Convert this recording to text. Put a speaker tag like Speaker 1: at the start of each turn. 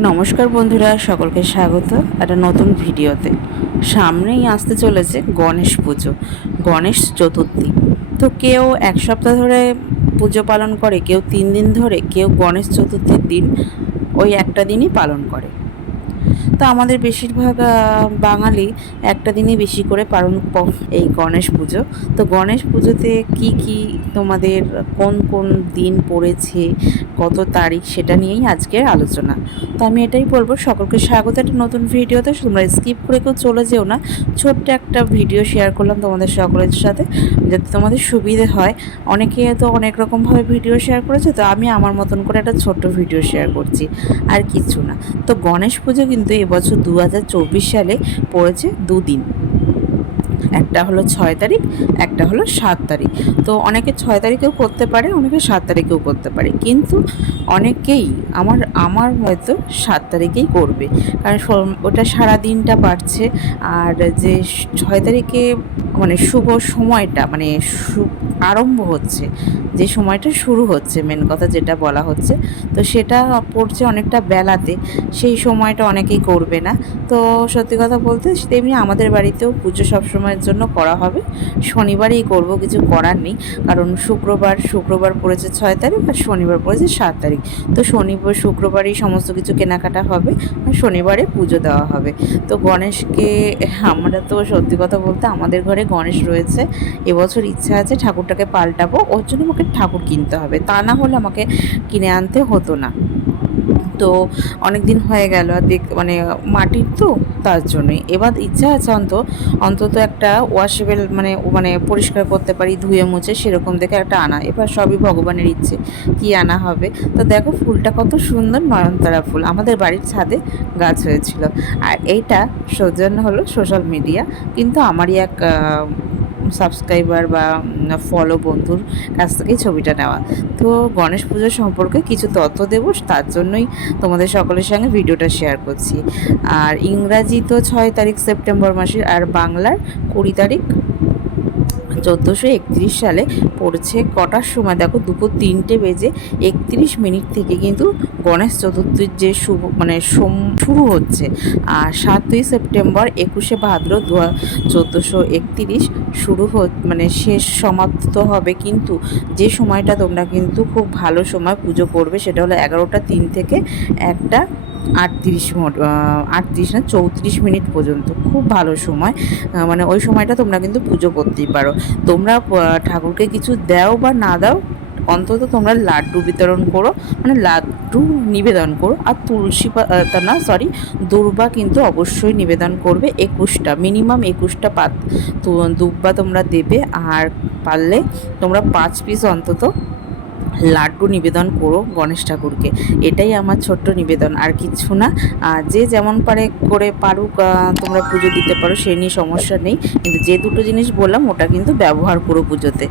Speaker 1: নমস্কার বন্ধুরা, সকলকে স্বাগত একটা নতুন ভিডিওতে। সামনেই আসতে চলেছে গণেশ পুজো, গণেশ চতুর্থী। তো কেউ এক সপ্তাহ ধরে পুজো পালন করে, কেউ তিন দিন ধরে, কেউ গণেশ চতুর্থীর দিন ওই একটা দিনই পালন করে। তো আমাদের বেশিরভাগ বাঙালি একটা দিনই বেশি করে পালন এই গণেশ পুজো। তো গণেশ পুজোতে কি কি তোমাদের কোন কোন দিন পড়েছে, কত তারিখ সেটা নিয়েই আজকের আলোচনা। তো আমি এটাই বলব, সকলকে স্বাগত। একটা নতুন ভিডিওতে তোমরা স্কিপ করে কেউ চলে যেও না। ছোট্ট একটা ভিডিও শেয়ার করলাম তোমাদের সকলের সাথে, যাতে তোমাদের সুবিধে হয়। অনেকে তো অনেক রকমভাবে ভিডিও শেয়ার করেছে, তো আমি আমার মতন করে একটা ছোট্ট ভিডিও শেয়ার করছি, আর কিছু না। তো গণেশ পুজো কিন্তু এবছর দু সালে পড়েছে দুদিন। একটা হলো ছয় তারিখ, একটা হলো সাত তারিখ। তো অনেকে ছয় তারিখেও করতে পারে, অনেকে সাত তারিখেও করতে পারে। কিন্তু অনেকেই আমার আমার হয়তো সাত তারিখেই করবে। কারণ ওটা সারা দিনটা পারছে আর যে ছয় তারিখে মানে শুভ সময়টা মানে আরম্ভ হচ্ছে, যে সময়টা শুরু হচ্ছে মেন কথা যেটা বলা হচ্ছে। তো সেটা পড়ছে অনেকটা বেলাতে, সেই সময়টা অনেকেই করবে না। তো সত্যি কথা বলতে তেমনি আমাদের বাড়িতেও পুজো সব সময়ের জন্য করা হবে। শনিবারেই করব, কিছু করার নেই। কারণ শুক্রবার শুক্রবার পড়েছে ছয় তারিখ আর শনিবার পড়েছে সাত তারিখ। তো শনিবার শুক্রবারই সমস্ত কিছু কেনাকাটা হবে আর শনিবারে পুজো দেওয়া হবে। তো গণেশকে আমরা তো সত্যি কথা বলতে আমাদের ঘরে গণেশ রয়েছে। এবছর ইচ্ছা আছে ঠাকুরটাকে পাল্টাবো। ওর জন্য আমাকে ঠাকুর কিনতে হবে। তা না হলে আমাকে কিনে আনতে হতো না। তো অনেক দিন হয়ে গেল আর দেখ মানে মাটির তো তার জন্যই। এবার ইচ্ছা আছে অন্ত, অন্তত একটা ওয়াশেবেল মানে মানে পরিষ্কার করতে পারি, ধুয়ে মুছে সেরকম দেখে একটা আনা। এবার সবই ভগবানের ইচ্ছে, কি আনা হবে? তো দেখো ফুলটা কত সুন্দর নয়নতারা ফুল। আমাদের বাড়ির ছাদে গাছ হয়েছিল। আর এইটা সৌজন্য হলো সোশ্যাল মিডিয়া কিন্তু আমারই এক সাবস্ক্রাইবার বা ফলো বন্ধুর কাছ থেকেই ছবিটা নেওয়া। তো গণেশ পুজো সম্পর্কে কিছু তথ্য দেবো, তার জন্যই তোমাদের সকলের সঙ্গে ভিডিওটা শেয়ার করছি। আর ইংরাজি তো ছয় তারিখ সেপ্টেম্বর মাসের, আর বাংলার কুড়ি তারিখ চোদ্দোশো একত্রিশ সালে পড়ছে কটার সময়? দেখো, দুপুর তিনটে বেজে একত্রিশ মিনিট থেকে কিন্তু গণেশ চতুর্থীর যে শুভ মানে সোম, শুরু হচ্ছে। আর সাতই সেপ্টেম্বর একুশে ভাদ্র দু চোদ্দোশো একত্রিশ শুরু হ মানে শেষ, সমাপ্ত হবে কিন্তু যে সময়টা তোমরা কিন্তু খুব ভালো সময় পুজো করবে সেটা হলো এগারোটা তিন থেকে একটা আটত্রিশ আটত্রিশ না চৌত্রিশ মিনিট পর্যন্ত। খুব ভালো সময়। মানে ওই সময়টা তোমরা কিন্তু পুজো করতেই পারো। তোমরা ঠাকুরকে কিছু দাও বা না দাও অন্তত তোমরা লাড্ডু বিতরণ করো মানে লাড্ডু নিবেদন করো। আর তুলসী পা- আহ, তা না সরি দুর্বা কিন্তু অবশ্যই নিবেদন করবে একুশটা মিনিমাম একুশটা পাত। দুব্বা তোমরা দেবে আর পারলে তোমরা পাঁচ পিস অন্তত লাড্ডু নিবেদন করো গণেশ ঠাকুরকে। এটাই আমার ছোট্ট নিবেদন, আর কিছু না। যে যেমন পারে করে পারুক তোমরা পুজো দিতে পারো, সে নিয়ে সমস্যা নেই। কিন্তু যে দুটো জিনিস বললাম, ওটা কিন্তু ব্যবহার করো পুজোতে।